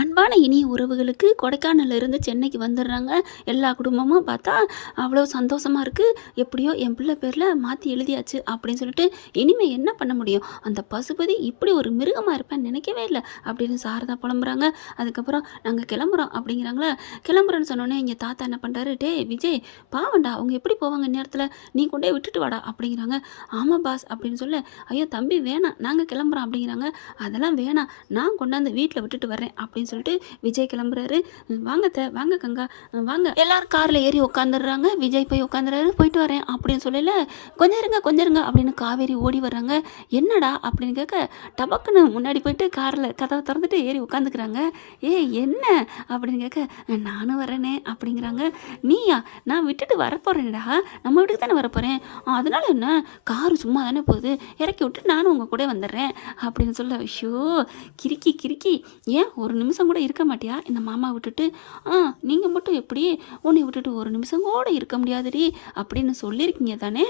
அன்பான இனிய உறவுகளுக்கு கொடைக்கானல்ல இருந்து சென்னைக்கு வந்துடுறாங்க. எல்லா குடும்பமும் பார்த்தா அவ்வளோ சந்தோஷமாக இருக்கு. எப்படியோ என் பிள்ளை பேரில் மாற்றி எழுதியாச்சு அப்படின்னு சொல்லிட்டு இனிமேல் என்ன பண்ண முடியும்? அந்த பசுபதி இப்படி ஒரு மிருகமாக இருப்பேன்னு நினைக்கவே இல்லை அப்படின்னு சாரதா புலம்புறாங்க. அதுக்கப்புறம் நாங்கள் கிளம்புறோம் அப்படிங்கிறாங்களா. கிளம்புறோன்னு சொன்னோன்னே எங்கள் தாத்தா என்ன பண்ணுறாரு டே விஜய் பாவண்டா அவங்க எப்படி போவாங்க நேரத்தில் நீ கொண்டே விட்டுட்டு வாடா அப்படிங்கிறாங்க. ஆமாம் பாஸ் அப்படின்னு சொல்ல ஐயோ தம்பி வேணாம் நாங்கள் கிளம்புறோம் அப்படிங்கிறாங்க. அதெல்லாம் வேணாம் நான் கொண்டாந்து வீட்டில் விட்டுட்டு வரேன் அப்படின்னு அப்படின்னு சொல்லிட்டு விஜய் கிளம்புறாரு. வாங்க த வாங்க கங்கா. வாங்க. எல்லாரும் காரில் ஏறி உட்காந்துடுறாங்க விஜய் போய் உட்காந்துறாரு போயிட்டு வரேன். அப்படின்னு சொல்லல. கொஞ்சம் இருங்க கொஞ்சம் இருங்க. அப்படின்னு காவேரி ஓடி வர்றாங்க. என்னடா? அப்படின்னு கேட்க டபக்குன்னு முன்னாடி போயிட்டு காரில் கதவை திறந்துட்டு ஏறி உட்காந்துக்கிறாங்க ஏ என்ன? அப்படின்னு கேட்க நானும் வரேனே. அப்படிங்கிறாங்க. நீயா? நான் விட்டுட்டு வரப்போறேன்டா. நம்ம வீட்டுக்கு தானே வரப்போகிறேன் அதனால என்ன? காரு சும்மா தானே போகுது. இறக்கி விட்டு நானும் உங்கள் கூட வந்துடுறேன். அப்படின்னு சொல்ல ஐயோ கிறுக்கி கிறுக்கி. ஏன் ஒரு நிமிஷம் நிமிஷம் கூட இருக்க மாட்டியா? இந்த மாமா விட்டுட்டு ஆ நீங்கள் மட்டும் எப்படி உன்னை விட்டுட்டு ஒரு நிமிஷம் கூட இருக்க முடியாதுடி அப்படின்னு சொல்லியிருக்கீங்க தானே?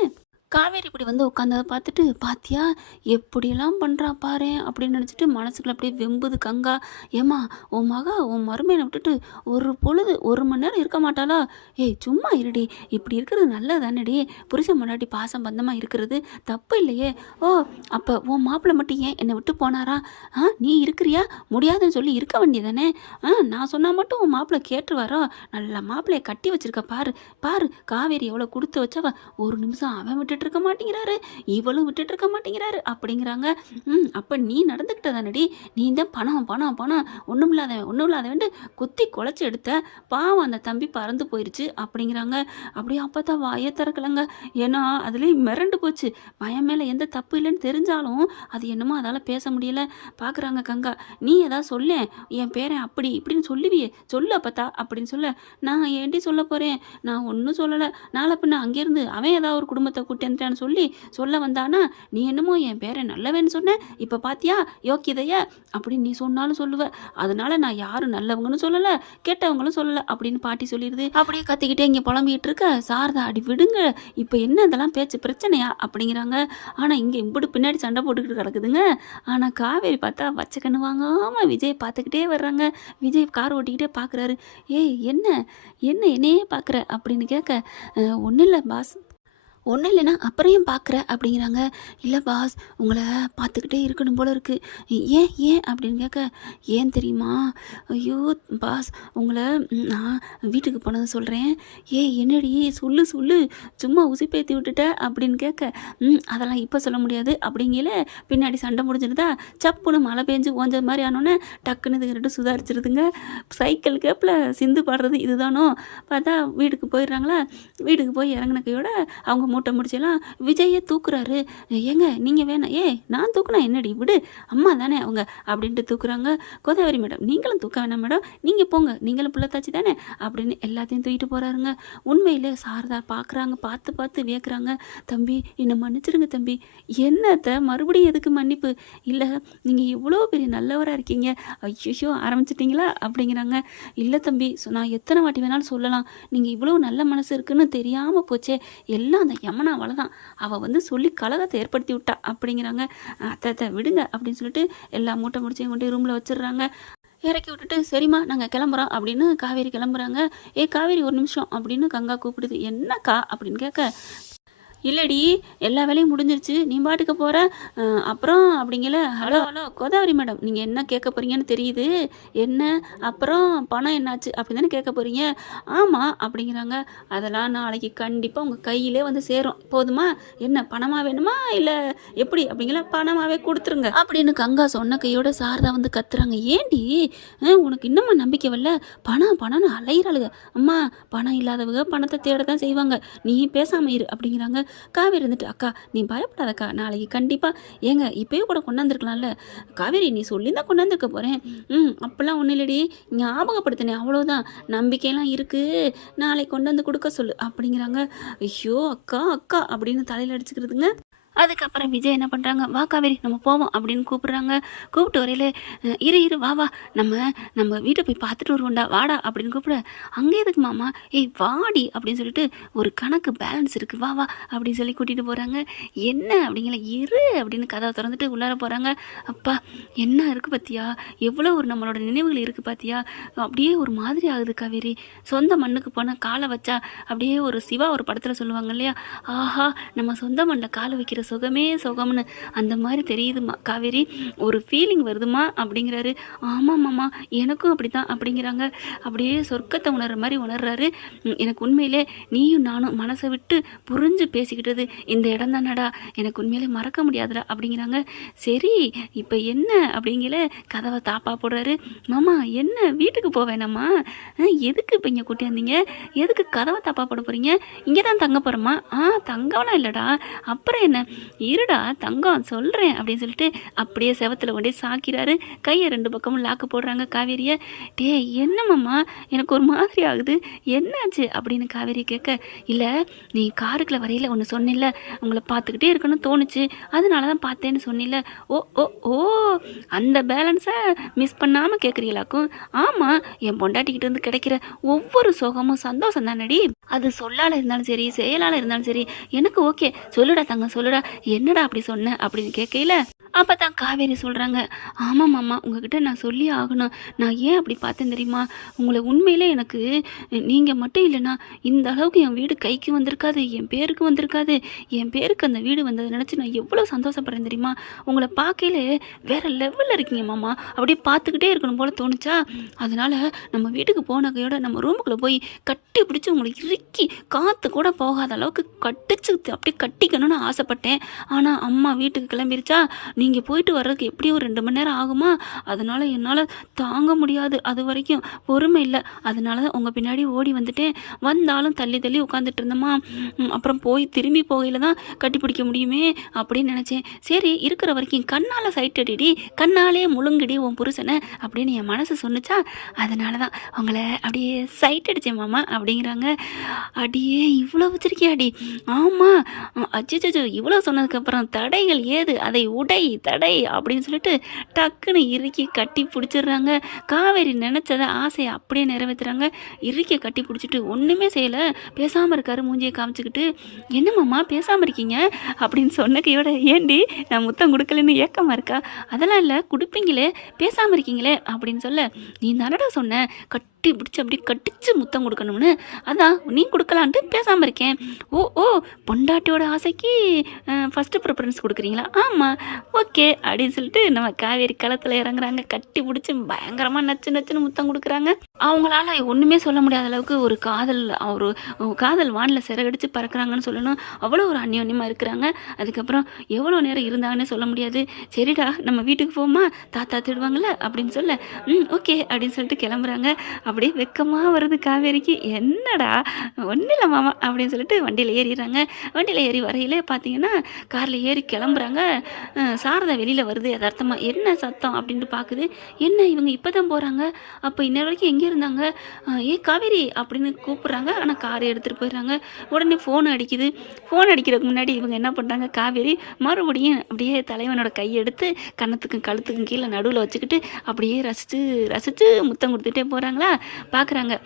காவேரி இப்படி வந்து உட்காந்ததை பார்த்துட்டு பாத்தியா எப்படியெல்லாம் பண்ணுறா பாரு? அப்படின்னு நினச்சிட்டு மனசுக்குள்ள அப்படியே வெம்புது கங்கா. ஏம்மா உன் மக உன் மருமையை விட்டுட்டு ஒரு பொழுது ஒரு மணி நேரம் இருக்க மாட்டாளா? ஏய் சும்மா இருடி. இப்படி இருக்கிறது நல்லதானடி. புருஷன் முன்னாடி பாசம் பந்தமாக இருக்கிறது. தப்பு இல்லையே. ஓ அப்போ உன் மாப்பிள்ளை மட்டும் ஏன் என்னை விட்டு போனாரா? ஆ நீ இருக்கிறியா? முடியாதுன்னு சொல்லி இருக்க வேண்டியதானே? ஆ நான் சொன்னால் மட்டும் உன் மாப்பிள்ளை கேட்டுருவாரோ? நல்ல மாப்பிள்ளையை கட்டி வச்சிருக்க பாரு. பாரு காவேரி எவ்வளோ கொடுத்து வச்சவ ஒரு நிமிஷம் அவன் விட்டுட்டு இருக்க மாட்டேங்கிறாரு. இவளும் விட்டுட்டு இருக்க மாட்டேங்கிறாரு. அப்படிங்கிறாங்க. ம் அப்போ நீ நடந்துக்கிட்டதானடி? நீ தான் பணம் பணம் பணம். ஒன்றும் இல்லாதவன் ஒன்றும் இல்லாதவன்ட்டு குத்தி குழச்சி எடுத்த பாவம் அந்த தம்பி பறந்து போயிடுச்சு அப்படிங்கிறாங்க. அப்படியே அப்போ தான் வாயே திறக்கலங்க. ஏன்னா அதுலேயும் மிரண்டு போச்சு. பயம் மேலே எந்த தப்பு இல்லைன்னு தெரிஞ்சாலும் அது என்னமோ அதால் பேச முடியல. பார்க்குறாங்க கங்கா. நீ ஏதாவது சொல்லேன் என் பேரன் அப்படி இப்படின்னு சொல்லுவியே. சொல்லு அப்பத்தா அப்படின்னு சொல்ல. நான் ஏன்டி சொல்ல போகிறேன் நான் ஒன்றும் சொல்லலை. நாளை பின்ன அங்கேருந்து அவன் ஏதாவது ஒரு குடும்பத்தை கூட்டி வந்துட்டான்னு சொல்லி சொல்ல வந்தானா நீ என்னமோ என் பேரை நல்லவன்னு சொன்ன இப்போ பாத்தியா? யோக்கியதைய? அப்படின்னு நீ சொன்னாலும் சொல்லுவ. அதனால நான் யாரும் நல்லவங்கன்னு சொல்லலை கெட்டவங்களும் சொல்லலை அப்படின்னு பாட்டி சொல்லிடுது. அப்படியே கத்திக்கிட்டே இங்கே புலம்பிகிட்டு இருக்க சாரதா அடி விடுங்க. இப்போ என்ன இதெல்லாம் பேச்சு பிரச்சனையா? அப்படிங்கிறாங்க. ஆனால் இங்கே இப்படி பின்னாடி சண்டை போட்டுக்கிட்டு கிடக்குதுங்க. ஆனால் காவேரி பார்த்தா வச்ச கண்ணு வாங்காமல் விஜய் பார்த்துக்கிட்டே வர்றாங்க. விஜய் கார் ஓட்டிக்கிட்டே பார்க்குறாரு ஏய் என்ன? என்ன என்னையே பார்க்குற அப்படின்னு கேட்க ஒன்றும் இல்லை பாஸ். ஒன்றும் இல்லைன்னா அப்புறம் ஏன் பார்க்குற அப்படிங்கிறாங்க. இல்லை பாஸ் உங்களை பார்த்துக்கிட்டே இருக்கணும் போல இருக்குது ஏன் ஏன்? அப்படின்னு கேட்க ஏன் தெரியுமா? ஐயோ பாஸ் உங்களை நான் வீட்டுக்கு போனதை சொல்கிறேன் ஏ என்னடி? சொல்லு சொல்லு. சும்மா உசிப்பேத்தி விட்டுட்ட? அப்படின்னு கேட்க ம் அதெல்லாம் இப்போ சொல்ல முடியாது. அப்படிங்கல பின்னாடி சண்டை முடிஞ்சிருந்தா சப்புன்னு மழை பெஞ்சு ஓஞ்சது மாதிரி ஆனோன்னே டக்குன்னு இது ரெண்டு சுதாரிச்சிருதுங்க. சைக்கிள் கேப்பில் சிந்து பாடுறது இதுதானோ? பார்த்தா வீட்டுக்கு போயிடுறாங்களா? வீட்டுக்கு போய் இறங்கின கையோட அவங்க மூட்டை முடிச்செல்லாம் விஜயை தூக்குறாரு. ஏங்க நீங்கள் வேணாம். ஏ நான் தூக்குனா என்னடி? விடு. அம்மா தானே அவங்க அப்படின்ட்டு தூக்குறாங்க. கோதாவரி மேடம் நீங்களும் தூக்க வேணாம் மேடம். நீங்கள் போங்க. நீங்களும் பிள்ளைத்தாச்சி தானே? அப்படின்னு எல்லாத்தையும் தூக்கிட்டு போகிறாருங்க உண்மையிலே சாரதா பார்க்குறாங்க பார்த்து பார்த்து வியக்குறாங்க. தம்பி என்னை மன்னிச்சிருங்க தம்பி. என்னத்த? மறுபடியும் எதுக்கு மன்னிப்பு? இல்லை நீங்கள் இவ்வளோ பெரிய நல்லவராக இருக்கீங்க. ஐயோ ஆரம்பிச்சிட்டிங்களா? அப்படிங்கிறாங்க. இல்லை தம்பி நான் எத்தனை வாட்டி வேணாலும் சொல்லலாம். நீங்கள் இவ்வளோ நல்ல மனசு இருக்குன்னு தெரியாமல் போச்சே. எல்லாம் அந்த யமனாவால் தான் அவள் வந்து சொல்லி கலகத்தை ஏற்படுத்தி விட்டா அப்படிங்கிறாங்க. அத்தை அத்தை விடுங்க அப்படின்னு சொல்லிட்டு எல்லா மூட்டை முடிச்சையும் கொண்டு ரூமில் வச்சிடுறாங்க. இறக்கி விட்டுட்டு சரிம்மா நாங்கள் கிளம்புறோம் அப்படின்னு காவேரி கிளம்புறாங்க. ஏ காவேரி ஒரு நிமிஷம் அப்படின்னு கங்கா கூப்பிடுது. என்னக்கா அப்படின்னு கேட்க இல்லடி எல்லா வேலையும் முடிஞ்சிருச்சு. நீ பாட்டுக்கு போகிற அப்புறம் அப்படிங்கல ஹலோ ஹலோ கோதாவரி மேடம் நீங்கள் என்ன கேட்க போகிறீங்கன்னு தெரியுது. என்ன? அப்புறம் பணம் என்னாச்சு? அப்படி தானே கேட்க போகிறீங்க ஆமாம் அப்படிங்கிறாங்க. அதெல்லாம் நாளைக்கு கண்டிப்பாக உங்கள் கையிலே வந்து சேரும். போதுமா? என்ன பணமாக வேணுமா? இல்லை எப்படி? அப்படிங்கிற பணமாகவே கொடுத்துருங்க. அப்படின்னு கங்கா சொன்ன கையோட சாரதா வந்து கத்துறாங்க. ஏண்டி? உனக்கு இன்னமும் நம்பிக்கை வரல? பணம் பணம்னு அலையிறாளுங்க அம்மா பணம் இல்லாதவங்க பணத்தை தேட தான் செய்வாங்க. நீ பேசாமல் இரு அப்படிங்கிறாங்க. காவேரி இருந்துட்டு அக்கா நீ பயப்படாதக்கா நாளைக்கு கண்டிப்பாக ஏங்க இப்போயே கூட கொண்டாந்துருக்கலாம்ல. காவேரி நீ சொல்லி தான் கொண்டாந்துருக்க போகிறேன் ம் அப்போல்லாம் ஒன்றும் இல்லடி ஞாபகப்படுத்தினேன் அவ்வளோதான் நம்பிக்கையெல்லாம் இருக்குது நாளைக்கு கொண்டு வந்து கொடுக்க சொல்லு. அப்படிங்கிறாங்க. ஐயோ அக்கா அக்கா அப்படின்னு தலையில் அடிச்சுக்கிறதுங்க. அதுக்கப்புறம் விஜய் என்ன பண்ணுறாங்க வா காவேரி நம்ம போவோம் அப்படின்னு கூப்பிட்றாங்க. கூப்பிட்டு வரையில இரு இரு வா வா. நம்ம நம்ம வீட்டை போய் பார்த்துட்டு வருவோம்டா. வாடா அப்படின்னு கூப்பிட அங்கே எதுக்கு மாமா? ஏய் வாடி அப்படின்னு சொல்லிட்டு ஒரு கணக்கு பேலன்ஸ் இருக்குது வா வா அப்படின்னு சொல்லி கூட்டிகிட்டு போகிறாங்க என்ன? அப்படிங்கிற இரு அப்படின்னு கதவை திறந்துட்டு உள்ளார போகிறாங்க அப்பா என்ன இருக்குது பார்த்தியா எவ்வளோ ஒரு நம்மளோட நினைவுகள் இருக்குது பார்த்தியா அப்படியே ஒரு மாதிரி ஆகுது காவேரி. சொந்த மண்ணுக்கு போனால் காலை வச்சா அப்படியே ஒரு சிவா ஒரு படத்தில் சொல்லுவாங்க இல்லையா? ஆஹா நம்ம சொந்த மண்ணில் காலை வைக்கிற சுகமே சுகம்னு அந்த மாதிரி தெரியுதுமா? காவேரி ஒரு ஃபீலிங் வருதுமா? அப்படிங்கிறாரு. ஆமாம் மாமா எனக்கும் அப்படி தான் அப்படிங்கிறாங்க. அப்படியே சொர்க்கத்தை உணர்ற மாதிரி உணர்றாரு. எனக்கு உண்மையிலே நீயும் நானும் மனசை விட்டு புரிஞ்சு பேசிக்கிட்டது இந்த இடம் தானடா எனக்கு உண்மையிலே மறக்க முடியாதுடா அப்படிங்கிறாங்க. சரி இப்போ என்ன அப்படிங்கிற கதவை தாப்பா போடுறாரு. மாமா என்ன வீட்டுக்கு போவேனாம்மா எதுக்கு இப்போ இங்கே கூட்டியாந்தீங்க எதுக்கு கதவை தாப்பா போட போகிறீங்க இங்கே தான் தங்க போகிறோமா ஆ தங்கவெல்லாம் இல்லைடா. அப்புறம் என்ன? இருடா தங்கம் சொல்கிறேன் அப்படின்னு சொல்லிட்டு அப்படியே செவத்தில் கொண்டே சாக்கிறாரு. கையை ரெண்டு பக்கமும் லாக்கு போடுறாங்க காவேரியை. டே என்னம்மாம்மா எனக்கு ஒரு மாதிரி ஆகுது. என்னாச்சு? அப்படின்னு காவேரி கேட்க இல்லை நீ காருக்குள்ள வரையில் ஒன்று சொன்னில்ல. உங்களை பார்த்துக்கிட்டே இருக்கணும்னு தோணுச்சு. அதனால தான் பார்த்தேன்னு சொன்னில்ல. ஓ ஓ ஓ அந்த பேலன்ஸை மிஸ் பண்ணாமல் கேட்குறீங்களாக்கும் ஆமாம் என் பொண்டாட்டிக்கிட்ட இருந்து கிடைக்கிற ஒவ்வொரு சுகமும் சந்தோஷம் தானடி அது சொல்லால் இருந்தாலும் சரி செயலால் இருந்தாலும் சரி எனக்கு ஓகே. சொல்லுடா தங்க சொல்லுடா. என்னடா அப்படி சொன்ன அப்படின்னு கேட்கையில அப்போ தான் காவேரி சொல்கிறாங்க ஆமாம் மாமா உங்ககிட்ட நான் சொல்லி ஆகணும். நான் ஏன் அப்படி பார்த்தேன் தெரியுமா? உங்களை உண்மையில் எனக்கு நீங்கள் மட்டும் இல்லைன்னா இந்த அளவுக்கு என் வீடு கைக்கு வந்திருக்காது என் பேருக்கு வந்திருக்காது. என் பேருக்கு அந்த வீடு வந்ததை நினச்சி நான் எவ்வளோ சந்தோஷப்படுறேன் தெரியுமா? உங்களை பார்க்கையில வேறு லெவலில் இருக்கீங்க மாமா. அப்படியே பார்த்துக்கிட்டே இருக்கணும் போல தோணுச்சா? அதனால நம்ம வீட்டுக்கு போன கையோட நம்ம ரூமுக்குள்ளே போய் கட்டி பிடிச்சி உங்களை இறுக்கி காற்று கூட போகாத அளவுக்கு கட்டிச்சு அப்படியே கட்டிக்கணும்னு ஆசைப்பட்டேன். ஆனால் அம்மா வீட்டுக்கு கிளம்பிருச்சா? நீங்கள் போயிட்டு வர்றதுக்கு எப்படியும் ஒரு ரெண்டு மணி நேரம் ஆகுமா? அதனால் என்னால் தாங்க முடியாது. அது வரைக்கும் பொறுமை இல்லை. அதனால தான் உங்கள் பின்னாடி ஓடி வந்துட்டேன். வந்தாலும் தள்ளி தள்ளி உட்காந்துட்டு இருந்தோமா அப்புறம் போய் திரும்பி போகையில் தான் கட்டிப்பிடிக்க முடியுமே அப்படின்னு நினச்சேன். சரி இருக்கிற வரைக்கும் கண்ணால் சைட் அடிடி கண்ணாலே முழுங்கடி உன் புருஷனை அப்படின்னு என் மனசு சொன்னுச்சா? அதனால தான் உங்களை அப்படியே சைட் அடித்தேன் மாமா அப்படிங்கிறாங்க. அடியே இவ்வளோ வச்சிருக்கியாடி? ஆமாம் அச்சோ இவ்வளோ சொன்னதுக்கப்புறம் தடைகள் ஏது? அதை உடை தடை அப்படின்னு சொல்லிட்டு டக்குன்னு இறுக்கி கட்டி பிடிச்சிடுறாங்க. காவேரி நினச்சதை ஆசையை அப்படியே நிறைவேற்றுறாங்க இறுக்கி கட்டி பிடிச்சிட்டு ஒன்றுமே செய்யலை. பேசாமல் இருக்காரு மூஞ்சியை காமிச்சிக்கிட்டு. என்னம்மாம்மா பேசாமல் இருக்கீங்க? அப்படின்னு சொன்ன கையோட ஏண்டி நான் முத்தம் கொடுக்கலன்னு ஏக்கமாக இருக்கா? அதெல்லாம் இல்லை கொடுப்பீங்களே பேசாமல் இருக்கீங்களே அப்படின்னு சொல்ல நீ தானடா சொன்ன கட்டி பிடிச்சி அப்படி கட்டிச்சு முத்தம் கொடுக்கணும்னு. அதான் நீ கொடுக்கலான்ட்டு பேசாமல் இருக்கேன். ஓ ஓ பொண்டாட்டியோட ஆசைக்கு ஃபஸ்ட்டு ப்ரிஃபரன்ஸ் கொடுக்குறீங்களா? ஆமாம் ஓகே அப்படின்னு சொல்லிட்டு நம்ம காவேரி களத்தில் இறங்குறாங்க. கட்டி பிடிச்சி பயங்கரமாக நச்சு நச்சுன்னு முத்தம் கொடுக்குறாங்க. அவங்களால ஒன்றுமே சொல்ல முடியாத அளவுக்கு ஒரு காதல் ஒரு காதல் வானில் சிறகடிச்சு பறக்குறாங்கன்னு சொல்லணும். அவ்வளோ ஒரு அந்யோன்யமாக இருக்கிறாங்க. அதுக்கப்புறம் எவ்வளோ நேரம் இருந்தாங்கன்னு சொல்ல முடியாது. சரிடா நம்ம வீட்டுக்கு போமா தாத்தா திடுவாங்கல்ல? அப்படின்னு சொல்ல ம் ஓகே அப்படின்னு சொல்லிட்டு கிளம்புறாங்க. அப்படியே வெக்கமாக வருது காவேரிக்கு. என்னடா ஒன்றும் இல்லை மாமா அப்படின்னு சொல்லிட்டு வண்டியில் ஏறிடுறாங்க. வண்டியில் ஏறி வரையிலே பார்த்தீங்கன்னா காரில் ஏறி கிளம்புறாங்க. சா சாரதா வெளியில் வருது? யதார்த்தமாக என்ன சத்தம் அப்படின்ட்டு பார்க்குது என்ன இவங்க இப்போ தான் போகிறாங்க அப்போ இன்ன வரைக்கும் எங்கே இருந்தாங்க? ஏ காவேரி அப்படின்னு கூப்பிட்றாங்க. ஆனால் காரை எடுத்துகிட்டு போயிடுறாங்க. உடனே ஃபோன் அடிக்குது. ஃபோன் அடிக்கிறதுக்கு முன்னாடி இவங்க என்ன பண்ணுறாங்க காவேரி மறுபடியும் அப்படியே தலைவனோட கையெடுத்து கன்னத்துக்கும் கழுத்துக்கும் கீழே நடுவில் வச்சுக்கிட்டு அப்படியே ரசித்து ரசித்து முத்தம் கொடுத்துட்டே போகிறாங்களா பார்க்குறாங்க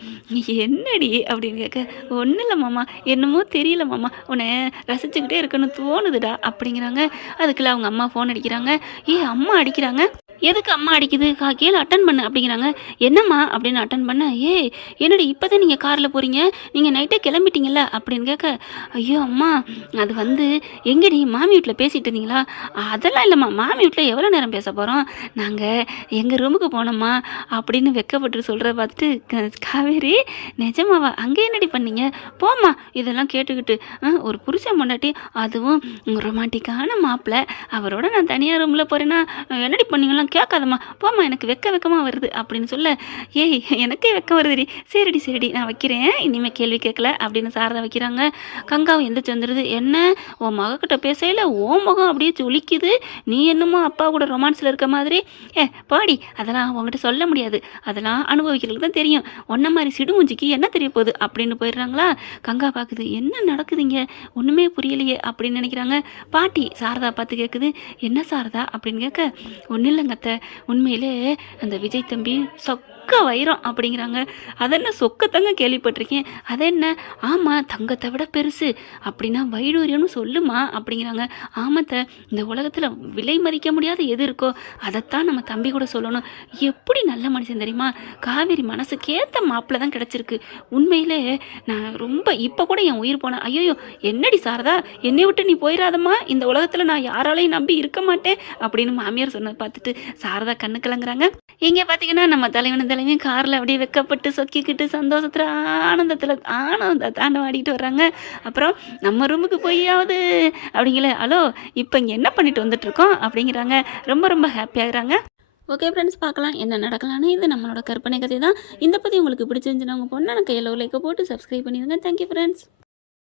என்னடி அப்படின்னு கேட்க ஒன்றும் இல்லை மாமா. என்னமோ தெரியல மாமா. உன்னை ரசிச்சுக்கிட்டே இருக்கணும் தோணுதுடா அப்படிங்கிறாங்க. அதுக்குள்ள அவங்க அம்மா ஃபோன் அடிக்கிறாங்க. ஏ அம்மா அடிக்கிறாங்க. எதுக்கு அம்மா அடிக்குது? கா கீழே அட்டன் பண்ணு அப்படிங்கிறாங்க. என்னம்மா? அப்படின்னு அட்டன் பண்ண ஏய் என்னடி இப்போ தான் நீங்கள் காரில் போகிறீங்க நீங்கள் நைட்டே கிளம்பிட்டீங்கல்ல? அப்படின்னு கேட்க ஐயோ அம்மா அது வந்து எங்கடி மாமி வீட்டில் பேசிகிட்டு இருந்தீங்களா? அதெல்லாம் இல்லைம்மா மாமி வீட்டில் எவ்வளோ நேரம் பேச போகிறோம் நாங்கள் எங்கள் ரூமுக்கு போனோம்மா அப்படின்னு வெக்கப்பட்டு சொல்கிறத பார்த்துட்டு க- காவேரி நிஜமாவா? அங்கே என்னடி பண்ணீங்க? போம்மா இதெல்லாம் கேட்டுக்கிட்டு. ஆ, ஒரு புருஷன் பொண்டாட்டி அதுவும் ரொமான்டிக்கான மாப்பிள்ளை அவரோட நான் தனியாக ரூமில் போகிறேன்னா என்னடி பண்ணீங்களாம் கேட்காதம்மா. போம்மா எனக்கு வெக்க வெக்கமாக வருது அப்படின்னு சொல்ல ஏய் எனக்கே வெக்கம் வருதுடி. சரிடி சரிடி நான் வைக்கிறேன். இனிமேல் கேள்வி கேட்கல அப்படின்னு சாரதா வைக்கிறாங்க. கங்காவும் எந்திரிச்சு வந்துடுது என்ன? உன் மகக்கிட்ட பேசையில் ஓ முகம் அப்படியே ஜொலிக்குது. நீ என்னமோ அப்பா கூட ரொமான்ஸில் இருக்க மாதிரி. ஏ பாடி. அதெல்லாம் உங்ககிட்ட சொல்ல முடியாது. அதெல்லாம் அனுபவிக்கிறதுக்கு தான் தெரியும். ஒன்றை மாதிரி சிடுமுஞ்சிக்கு என்ன தெரிய போகுது? அப்படின்னு போயிடுறாங்களா. கங்கா பார்க்குது என்ன நடக்குதுங்க? ஒன்றுமே புரியலையே அப்படின்னு நினைக்கிறாங்க. பாட்டி சாரதா பார்த்து கேட்குது என்ன சாரதா? அப்படின்னு கேட்க ஒன்றும் இல்லைங்க அத்தை உண்மையிலே அந்த விஜய் தம்பி சொக்க வைரம் அப்படிங்கிறாங்க அதென்ன சொக்கத்தங்க கேள்விப்பட்டிருக்கேன். அது என்ன? ஆமாம் தங்கத்தை விட பெருசு. அப்படின்னா வைடூரியம்னு சொல்லுமா? அப்படிங்கிறாங்க. ஆமத்தை இந்த உலகத்தில் விலை மதிக்க முடியாத எது இருக்கோ அதைத்தான் நம்ம தம்பி கூட சொல்லணும். எப்படி நல்ல மனுஷன் தெரியுமா? காவேரி மனசுக்கேற்ற மாப்பிள்ளை தான் கிடச்சிருக்கு. உண்மையிலே நான் ரொம்ப இப்போ கூட என் உயிர் போனேன் ஐயோ என்னடி சாரதா? என்னை விட்டு நீ போயிடாதம்மா இந்த உலகத்தில் நான் யாராலையும் நம்பி இருக்க மாட்டேன். அப்படின்னு மாமியார் சொன்னதை பார்த்துட்டு சாரதா கண்ணு கலங்குறாங்க. இங்கே பார்த்தீங்கன்னா நம்ம தலைவனும் தலைவியும் காரில் அப்படியே வெக்கப்பட்டு சொக்கிக்கிட்டு சந்தோஷத்தில் ஆனந்தத்தில் ஆனந்த தாண்டம் ஆடிட்டு வர்றாங்க. அப்புறம் நம்ம ரூமுக்கு போயாவது அப்படிங்கள ஹலோ இப்போ இங்கே என்ன பண்ணிட்டு வந்துட்டுருக்கோம்? அப்படிங்கிறாங்க. ரொம்ப ரொம்ப ஹாப்பியாகிறாங்க ஓகே ஃப்ரெண்ட்ஸ் பார்க்கலாம் என்ன நடக்கலாம்னு. இது நம்மளோட கற்பனை கதை தான் இந்த பற்றி உங்களுக்கு பிடிச்சிருந்துச்சுன்னா உங்கள் பொண்ணு எனக்கு எல்லோ லைக்கை போட்டு சப்ஸ்கிரைப் பண்ணிடுங்க. Thank you friends